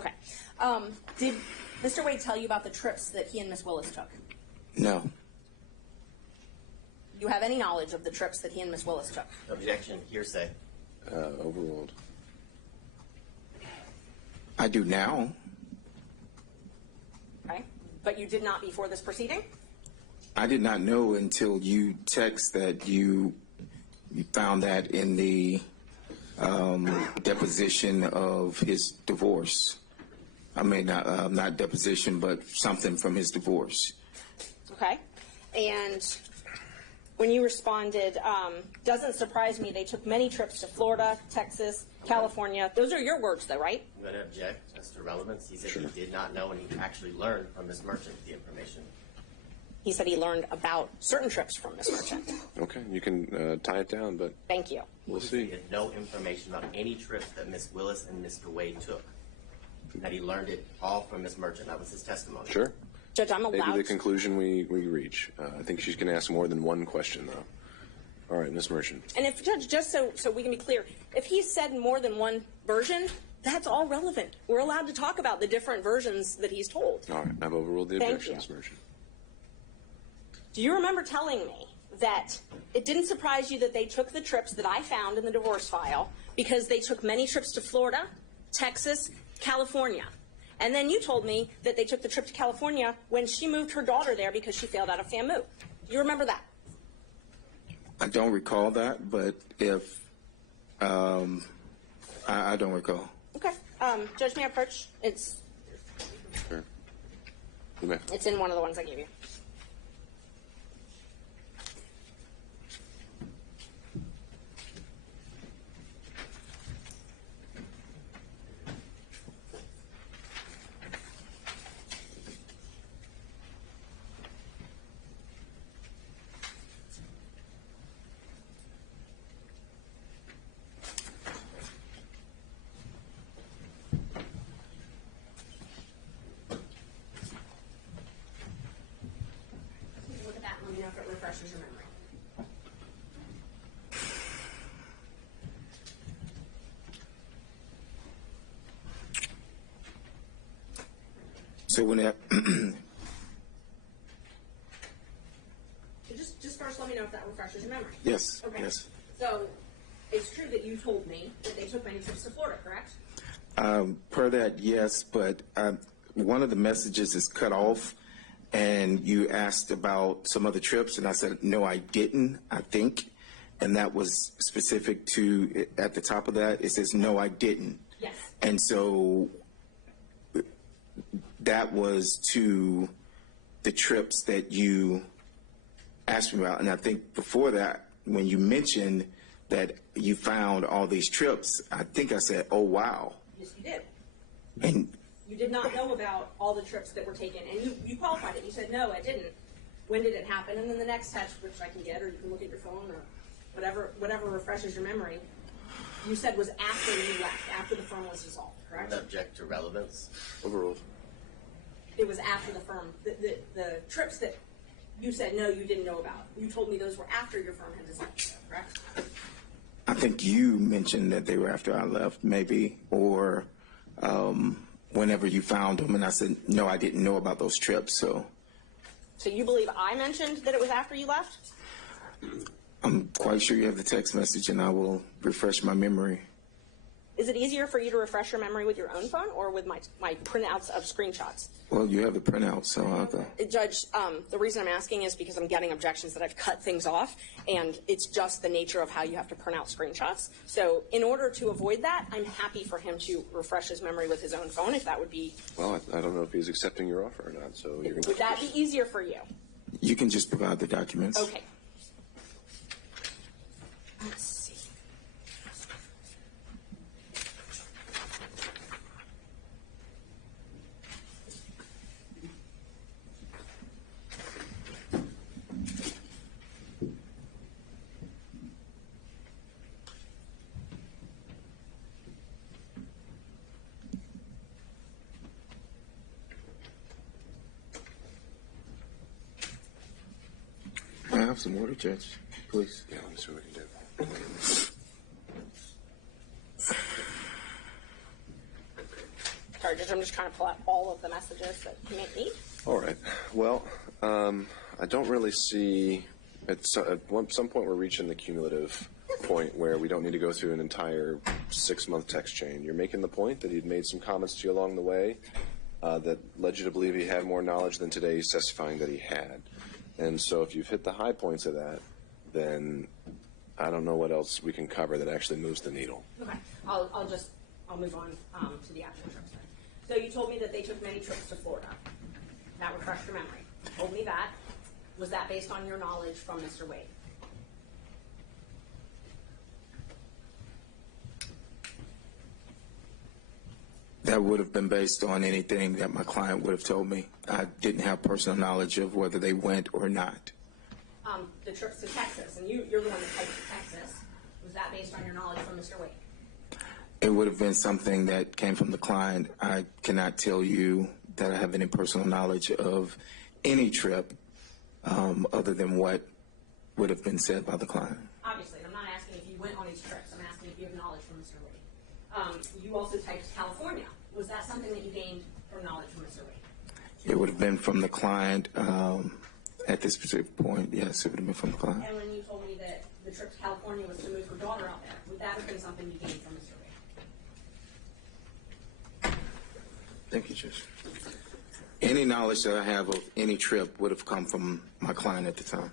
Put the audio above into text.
Okay. Did Mr. Wade tell you about the trips that he and Miss Willis took? No. You have any knowledge of the trips that he and Miss Willis took? Objection. Hearsay. Overruled. I do now. Okay. But you did not before this proceeding? I did not know until you text that you found that in the deposition of his divorce. I mean, not deposition, but something from his divorce. Okay. And when you responded, doesn't surprise me, they took many trips to Florida, Texas, California. Those are your words, though, right? I'm going to object as to relevance. He said he did not know, and he actually learned from Ms. Merchant the information. He said he learned about certain trips from Ms. Merchant. Okay, you can tie it down, but Thank you. we'll He see. had no information about any trips that Ms. Willis and Mr. Wade took. That he learned it all from Ms. Merchant. That was his testimony. Sure. Judge, I'm Maybe allowed the conclusion we reach. I think she's going to ask more than one question, though. All right, Ms. Merchant. And if, Judge, just so we can be clear, if he said more than one version, that's all relevant. We're allowed to talk about the different versions that he's told. All right, I've overruled the Thank objection, you. Ms. Merchant. Do you remember telling me that it didn't surprise you that they took the trips that I found in the divorce file because they took many trips to Florida, Texas, California? And then you told me that they took the trip to California when she moved her daughter there because she failed out of FAMU. Do you remember that? I don't recall that, but if I don't recall. Okay. Judge, may I approach? It's Sure. You may. It's in one of the ones I gave you. Look at that and let me know if it refreshes your memory. So when that, Just first let me know if that refreshes your memory. yes, Okay. yes. So it's true that you told me that they took many trips to Florida, correct? Per that, yes, but one of the messages is cut off, and you asked about some other trips, and I said, no, I didn't, I think. And that was specific to, at the top of that, it says, no, I didn't. Yes. And so that was to the trips that you asked me about. And I think before that, when you mentioned that you found all these trips, I think I said, oh, wow. Yes, you did. And You did not know about all the trips that were taken, and you qualified it. You said, no, I didn't. When did it happen? And then the next text, which I can get, or you can look at your phone, or whatever refreshes your memory, you said was after you left, after the firm was dissolved, correct? Subject to relevance. Overruled. It was after the firm. The trips that you said, no, you didn't know about. You told me those were after your firm had dissolved, correct? I think you mentioned that they were after I left, maybe, or whenever you found them. And I said, no, I didn't know about those trips. So So you believe I mentioned that it was after you left? I'm quite sure you have the text message, and I will refresh my memory. Is it easier for you to refresh your memory with your own phone or with my printouts of screenshots? Well, you have the printout, so I'll go. Judge, the reason I'm asking is because I'm getting objections that I've cut things off, and it's just the nature of how you have to print out screenshots. So in order to avoid that, I'm happy for him to refresh his memory with his own phone, if that would be... Well, I don't know if he's accepting your offer or not, so you're going to... Would that be easier for you? You can just provide the documents. Okay. Let's see. I have some water, Judge, please. Yeah, let me see what we can do. Sorry, sorry, I'm just trying to pull out all of the messages that you may need. All right. Well, I don't really see, at some point we're reaching the cumulative point where we don't need to go through an entire 6-month text chain. You're making the point that he'd made some comments to you along the way that led you to believe he had more knowledge than today he's testifying that he had. And so if you've hit the high points of that, then I don't know what else we can cover that actually moves the needle. Okay, I'll move on to the actual trips then. So you told me that they took many trips to Florida. That refreshed your memory. You told me that. Was that based on your knowledge from Mr. Wade? That would have been based on anything that my client would have told me. I didn't have personal knowledge of whether they went or not. The trips to Texas, and you're the one that typed to Texas. Was that based on your knowledge from Mr. Wade? It would have been something that came from the client. I cannot tell you that I have any personal knowledge of any trip other than what would have been said by the client. Obviously, I'm not asking if you went on these trips. I'm asking if you have knowledge from Mr. Wade. You also typed California. Was that something that you gained from knowledge from Mr. Wade? It would have been from the client at this particular point. Yes, it would have been from the client. And when you told me that the trip to California was to move her daughter out there, would that have been something you gained from Mr. Wade? Thank you, Judge. Any knowledge that I have of any trip would have come from my client at the time.